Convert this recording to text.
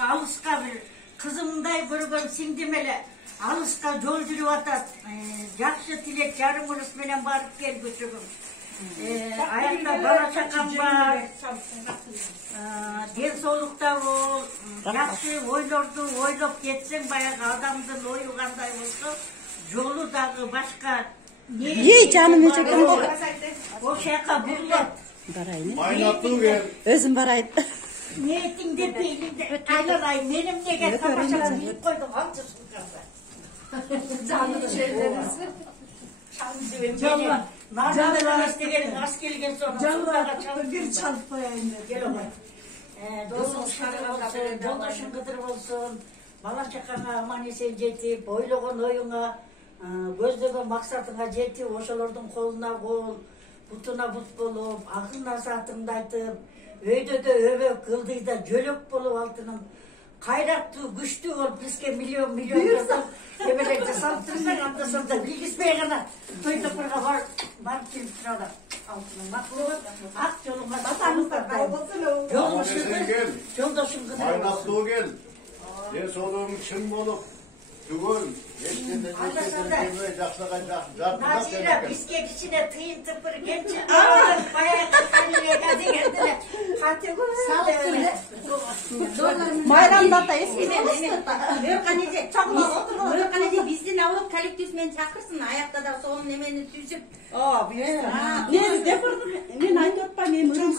Alışqa bir kızımday көргөн сиңдим эле алыска жол жүрүп атат. Жакшы тилек жарым урус менен барып келгүчүгүм. Аякта бала чакам бар. Ден соолукта бол. Жакшы ойлорду ойлоп кетсең, баягы адамдын ою кандай болсо, жолу дагы башка. Ей жаным эчекем. Ошол жака бурулат. Барайын. Майнаттуу кел. Өзүм барайын. Niyetinde beyninde aylanay benim ne gel kapaşadan yiyip koydum amcasını kasa. Canlı şeylerinizi. Canlı. Nazardan istegelim askerliğin sonra. Canlı bir çalıp koyayım. Gel olay. Dostum şarkı olsun, yoldaşın kıdır olsun. Bala çakana aman esen jetip, oyloğun oyuna, gözlögön maksatına jetip, oşolordun koluna kol, butuna but bolup, akıl nasatında aytıp, Öyde de öve kıldıyda jölök bolup altının kayrattуу güçtүү olup bizge milyon жасап эбелерди салыптырсаң анда санда билгизбей гана той топурга барып келип туралар. Алтынын макулубат ак жолуңа жолдошуң кыдыр Майнаттуу кел. Ден соолугуң чың болуп, түгөл, Nazira bizge kişine tıyın tıpır gençil bayağı kaliliye degенделе кате Майрамда да эски. Мөрканеде биздин авыл коллектив мен чакырсын, аякта да сол немени түзүп. Мен айтып атпаймын, мен